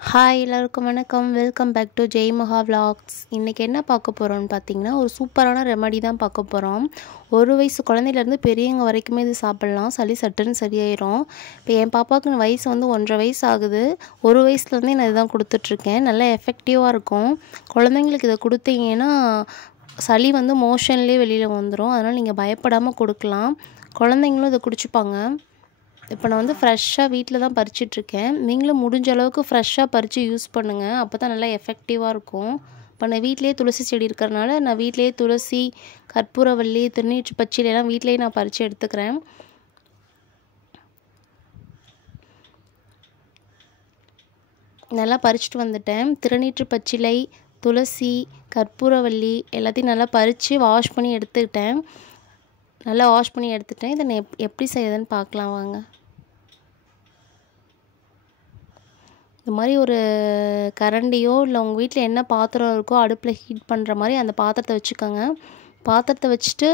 Hi எல்லாருக்கும் வணக்கம். Welcome back to Jai Maha vlogs. இன்றைக்கி என்ன பார்க்க போகிறோம்னு பார்த்தீங்கன்னா, ஒரு சூப்பரான ரெமடி தான் பார்க்க போகிறோம். 1 வயசு குழந்தையிலேருந்து பெரியவங்க வரைக்குமே இது சாப்பிட்லாம். சளி சட்டுன்னு சரியாயிரும். இப்போ என் பாப்பாவுக்கு வயசு 1.5 வயசு ஆகுது. 1 வயசுலேருந்தே நான் இதுதான் கொடுத்துட்ருக்கேன். நல்லா எஃபெக்டிவாக இருக்கும். குழந்தைங்களுக்கு இதை கொடுத்தீங்கன்னா சளி மோஷன்லேயே வெளியில் வந்துடும். அதனால் நீங்கள் பயப்படாமல் கொடுக்கலாம். குழந்தைங்களும் இதை குடிச்சுப்பாங்க. இப்போ நான் ஃப்ரெஷ்ஷாக வீட்டில் தான் பறிச்சிட்ருக்கேன். நீங்களும் முடிஞ்ச அளவுக்கு ஃப்ரெஷ்ஷாக பறித்து யூஸ் பண்ணுங்கள். அப்போ தான் நல்லா எஃபெக்டிவாக இருக்கும். இப்போ நான் வீட்டிலேயே துளசி செடி இருக்கிறனால நான் வீட்டிலேயே துளசி, கற்பூரவள்ளி, திருநீற்று பச்சிலையெல்லாம் வீட்டிலேயே நான் பறித்து எடுத்துக்கிறேன். நல்லா பறிச்சுட்டு வந்துட்டேன். திருநீற்று பச்சிலை, துளசி, கற்பூரவள்ளி எல்லாத்தையும் நல்லா பறித்து வாஷ் பண்ணி எடுத்துக்கிட்டேன். நல்லா வாஷ் பண்ணி எடுத்துட்டேன். இதை நான் எப்படி செய்யுதுன்னு பார்க்கலாம் வாங்க. இந்த மாதிரி ஒரு கரண்டியோ இல்லை உங்கள் வீட்டில் என்ன பாத்திரம் இருக்கோ அடுப்பில் ஹீட் பண்ணுற மாதிரி அந்த பாத்திரத்தை வச்சுக்கோங்க. பாத்திரத்தை வச்சுட்டு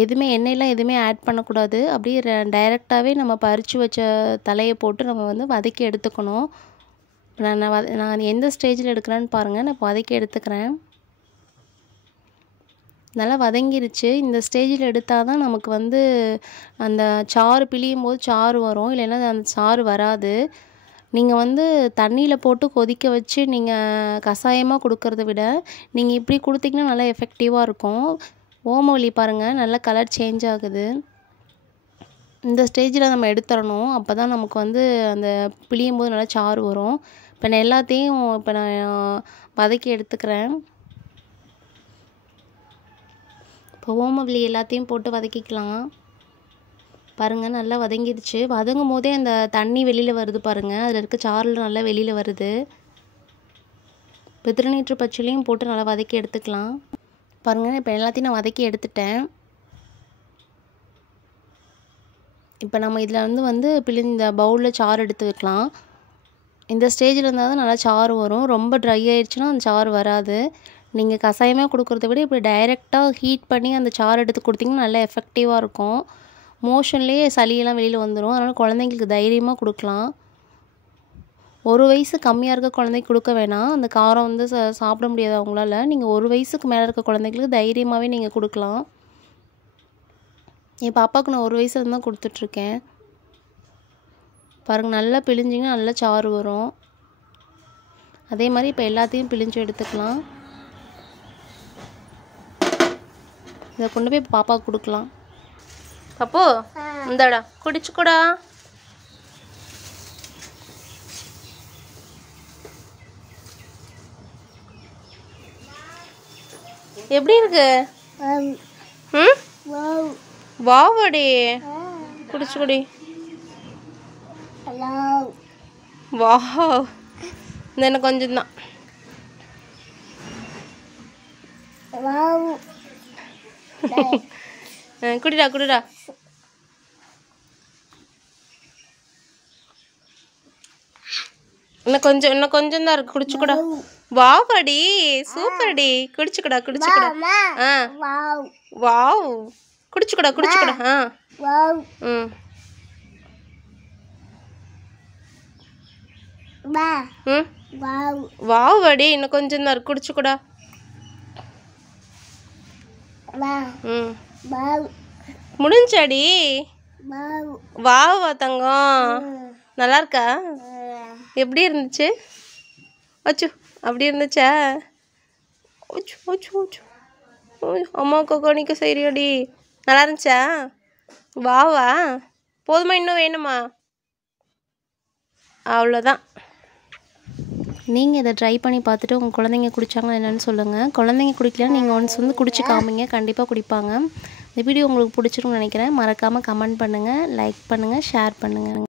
எண்ணெயெல்லாம் எதுவுமே ஆட் பண்ணக்கூடாது. அப்படியே டைரெக்டாகவே நம்ம பறித்து வச்ச தலையை போட்டு நம்ம வதக்கி எடுத்துக்கணும். நான் எந்த ஸ்டேஜில் எடுக்கிறேன்னு பாருங்கள். நான் வதக்கி எடுத்துக்கிறேன். நல்லா வதங்கிருச்சு. இந்த ஸ்டேஜில் எடுத்தால் தான் நமக்கு அந்த சாறு பிழியும் போது சாறு வரும். இல்லைன்னா அந்த சாறு வராது. நீங்கள் தண்ணியில் போட்டு கொதிக்க வச்சு நீங்கள் கஷாயமாக கொடுக்கறத விட நீங்கள் இப்படி கொடுத்தீங்கன்னா நல்லா எஃபெக்டிவாக இருக்கும். ஓமவல்லி பாருங்கள், நல்லா கலர் சேஞ்ச் ஆகுது. இந்த ஸ்டேஜில் நம்ம எடுத்துடணும். அப்போ தான் நமக்கு அந்த பிழியும் போது நல்லா சாறு வரும். இப்போ நான் எல்லாத்தையும் நான் வதக்கி எடுத்துக்கிறேன். இப்போ ஓமவல்லி எல்லாத்தையும் போட்டு வதக்கிக்கலாம். பாருங்கள், நல்லா வதங்கிடுச்சு. வதங்கும் போதே அந்த தண்ணி வெளியில் வருது பாருங்கள். அதில் இருக்க சாறில் நல்லா வெளியில் வருது. இப்போ திருநீற்று பச்சிலையும் போட்டு நல்லா வதக்கி எடுத்துக்கலாம். பாருங்கள், இப்போ எல்லாத்தையும் நான் வதக்கி எடுத்துட்டேன். இப்போ நம்ம இதில் இந்த பவுலில் சாறு எடுத்து வைக்கலாம். இந்த ஸ்டேஜில் இருந்தால் தான் நல்லா சாறு வரும். ரொம்ப ட்ரை ஆயிடுச்சுன்னா அந்த சாறு வராது. நீங்கள் கஷாயமாக கொடுக்குறத விட இப்படி டைரெக்டாக ஹீட் பண்ணி அந்த சாறு எடுத்து கொடுத்தீங்கன்னா நல்லா எஃபெக்டிவாக இருக்கும். மோஷன்லேயே சளியெல்லாம் வெளியில் வந்துடும். அதனால் குழந்தைங்களுக்கு தைரியமாக கொடுக்கலாம். 1 வயசு கம்மியாக இருக்க குழந்தைக்கு கொடுக்க வேணாம். அந்த காரம் சாப்பிட முடியாது அவங்களால. நீங்கள் 1 வயசுக்கு மேலே இருக்க குழந்தைங்களுக்கு தைரியமாகவே நீங்கள் கொடுக்கலாம். என் பாப்பாவுக்கு நான் 1 வயசுல தான் கொடுத்துட்ருக்கேன். பாருங்கள், நல்லா பிழிஞ்சிங்கன்னா நல்லா சாறு வரும். அதே மாதிரி இப்போ எல்லாத்தையும் பிழிஞ்சு எடுத்துக்கலாம். இதை கொண்டு போய் இப்போ பாப்பாவுக்கு கொடுக்கலாம். அப்போ இந்தாடா குடிச்சுக்கூடா. எப்படி இருக்கு? வாவடி குடிச்சுக்குடி. வா, இந்த என்ன கொஞ்சம் தான். குடிடா குடிடா. இன்னும் கொஞ்சம் தான் இருக்கு. குடிச்சுக்கூடா. வாவடி, சூப்பர்டி. குடிச்சுக்கூடா குடிச்சுக்கூடா. வாவ், குடிச்சுக்கூடா குடிச்சுக்கூடா. வாவடி, இன்னும் கொஞ்சம் தான் இருக்கு. குடிச்சுக்கூடா. முடிஞ்சாடி. வாவா தங்கம், நல்லா இருக்கா? எப்படி இருந்துச்சு? அச்சு, அப்படி இருந்துச்சா? அம்மாவுக்கு கணிக்க சரியாடி. நல்லா இருந்துச்சா? வாவா, போதுமா? இன்னும் வேணுமா? அவ்வளோதான். நீங்கள் இதை ட்ரை பண்ணி பார்த்துட்டு உங்கள் குழந்தைங்க குடித்தாங்களா என்னென்னு சொல்லுங்கள். குழந்தைங்க குடிக்கலாம், நீங்கள் ஒன்ஸ் குடிச்சு காமிங்க. கண்டிப்பாக குடிப்பாங்க. இந்த வீடியோ உங்களுக்கு பிடிச்சிருக்குன்னு நினைக்கிறேன். மறக்காமல் கமெண்ட் பண்ணுங்கள், லைக் பண்ணுங்கள், ஷேர் பண்ணுங்கள்.